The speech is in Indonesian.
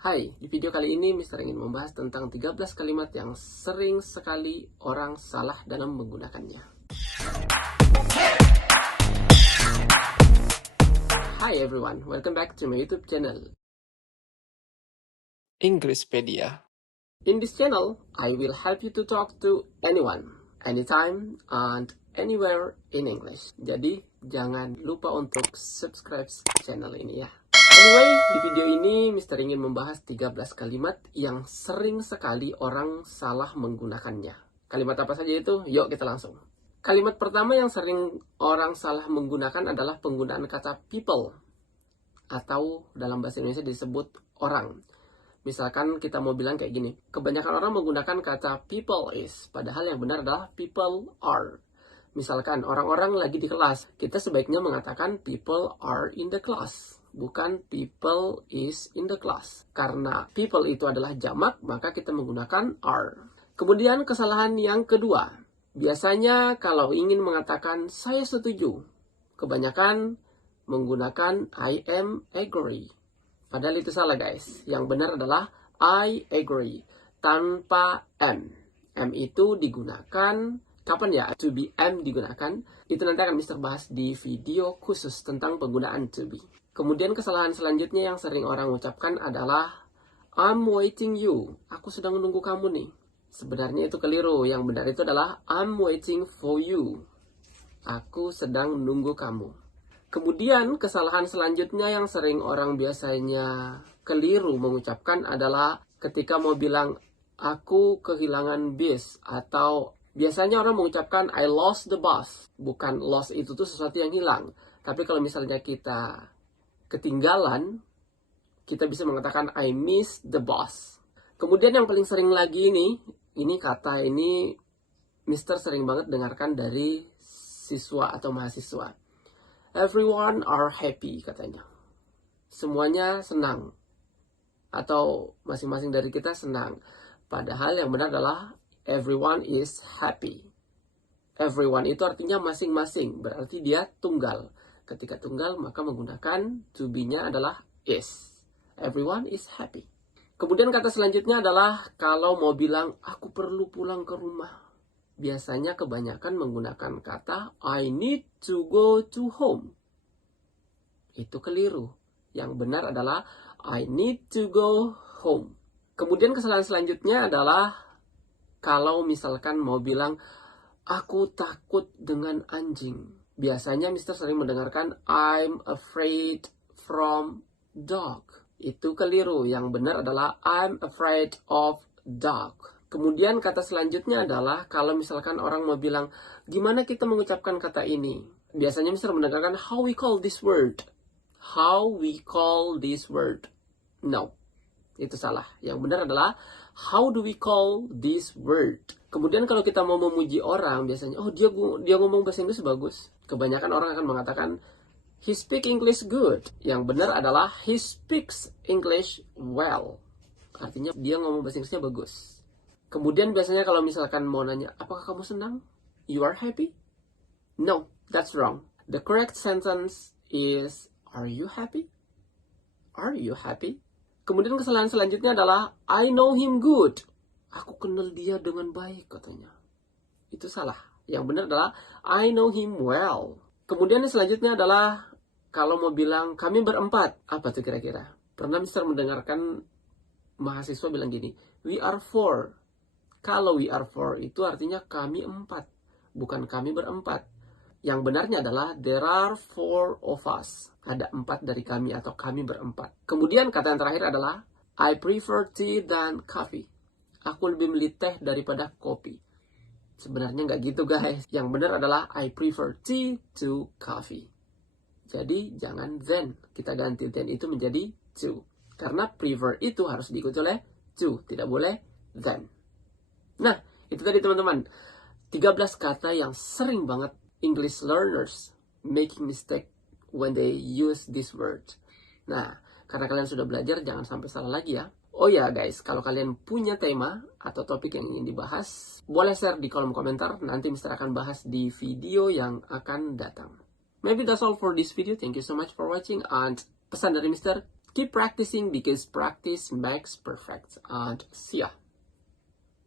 Hai, di video kali ini Mister ingin membahas tentang 13 kalimat yang sering sekali orang salah dalam menggunakannya. Hi everyone, welcome back to my YouTube channel. Inggrispedia. In this channel, I will help you to talk to anyone, anytime, and anywhere in English. Jadi, jangan lupa untuk subscribe channel ini ya. Anyway, di video ini Mister ingin membahas 13 kalimat yang sering sekali orang salah menggunakannya. Kalimat apa saja itu? Yuk kita langsung. Kalimat pertama yang sering orang salah menggunakan adalah penggunaan kata people, atau dalam bahasa Indonesia disebut orang. Misalkan kita mau bilang kayak gini, kebanyakan orang menggunakan kata people is, padahal yang benar adalah people are. Misalkan orang-orang lagi di kelas, kita sebaiknya mengatakan people are in the class, bukan people is in the class. Karena people itu adalah jamak, maka kita menggunakan are. Kemudian kesalahan yang kedua, biasanya kalau ingin mengatakan saya setuju, kebanyakan menggunakan I am agree. Padahal itu salah guys. Yang benar adalah I agree tanpa M. M itu digunakan kapan ya? To be M digunakan. Itu nanti akan Mister bahas di video khusus tentang penggunaan to be. Kemudian kesalahan selanjutnya yang sering orang ucapkan adalah I'm waiting you. Aku sedang menunggu kamu nih. Sebenarnya itu keliru. Yang benar itu adalah I'm waiting for you. Aku sedang menunggu kamu. Kemudian kesalahan selanjutnya yang sering orang biasanya keliru mengucapkan adalah ketika mau bilang aku kehilangan bis, atau biasanya orang mengucapkan I lost the bus. Bukan lost itu tuh sesuatu yang hilang. Tapi kalau misalnya kita ketinggalan, kita bisa mengatakan I missed the bus. Kemudian yang paling sering lagi ini kata ini Mister sering banget dengarkan dari siswa atau mahasiswa. Everyone are happy katanya. Semuanya senang. Atau masing-masing dari kita senang. Padahal yang benar adalah everyone is happy. Everyone itu artinya masing-masing. Berarti dia tunggal. Ketika tunggal maka menggunakan to be-nya adalah is. Everyone is happy. Kemudian kata selanjutnya adalah kalau mau bilang aku perlu pulang ke rumah. Biasanya kebanyakan menggunakan kata I need to go to home. Itu keliru. Yang benar adalah I need to go home. Kemudian kesalahan selanjutnya adalah kalau misalkan mau bilang aku takut dengan anjing. Biasanya Mister sering mendengarkan I'm afraid from dog. Itu keliru. Yang benar adalah I'm afraid of dog. Kemudian kata selanjutnya adalah kalau misalkan orang mau bilang gimana kita mengucapkan kata ini. Biasanya Mister mendengarkan how we call this word. How we call this word. No, itu salah. Yang benar adalah how do we call this word. Kemudian kalau kita mau memuji orang biasanya oh dia ngomong bahasa Inggris bagus. Kebanyakan orang akan mengatakan he speak English good. Yang benar adalah he speaks English well. Artinya dia ngomong bahasa Inggrisnya bagus. Kemudian biasanya kalau misalkan mau nanya, apakah kamu senang? You are happy? No, that's wrong. The correct sentence is, are you happy? Are you happy? Kemudian kesalahan selanjutnya adalah, I know him good. Aku kenal dia dengan baik katanya. Itu salah. Yang benar adalah, I know him well. Kemudian yang selanjutnya adalah, kalau mau bilang, kami berempat. Apa tuh kira-kira? Pernah Mister mendengarkan mahasiswa bilang gini, we are four. Kalau we are four itu artinya kami empat, bukan kami berempat. Yang benarnya adalah there are four of us. Ada empat dari kami atau kami berempat. Kemudian kata yang terakhir adalah I prefer tea than coffee. Aku lebih milih teh daripada kopi. Sebenarnya nggak gitu guys. Yang benar adalah I prefer tea to coffee. Jadi jangan then. Kita ganti then itu menjadi to. Karena prefer itu harus diikuti oleh to. Tidak boleh then. Nah, itu tadi teman-teman. 13 kata yang sering banget English learners making mistake when they use this word. Nah, karena kalian sudah belajar, jangan sampai salah lagi ya. Oh ya guys, kalau kalian punya tema atau topik yang ingin dibahas, boleh share di kolom komentar. Nanti Mister akan bahas di video yang akan datang. Maybe that's all for this video. Thank you so much for watching. And pesan dari Mister, keep practicing because practice makes perfect. And see ya.